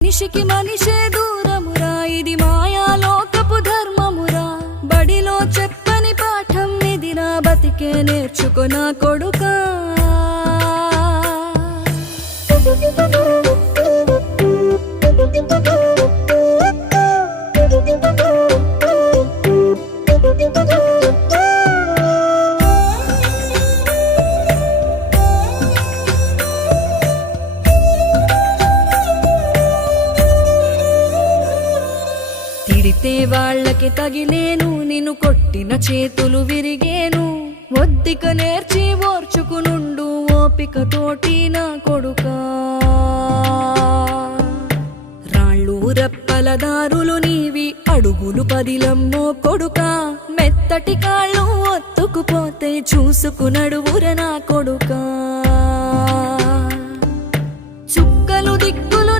మనిషికి మనిషే దూరమురా, ఇది మాయాలోకపు ధర్మమురా. బడిలో చెప్పని పాఠం ఇదిరా, బతికే నేర్చుకో నా కొడుకా. తిడితే వాళ్ళకి తగిలేను, నిన్ను కొట్టిన చేతులు విరిగేను. ఒద్దిక నేర్చి ఓర్చుకునుండు ఓపికతోటి నా కొడుకా. రాళ్ళు రప్పల దారులు నీవి, అడుగులు పదిలమ్మో కొడుకా. మెత్తటి కాళ్ళు ఒత్తుకుపోతే చూసుకునడువుర నా కొడుకా. చుక్కలు దిక్కులు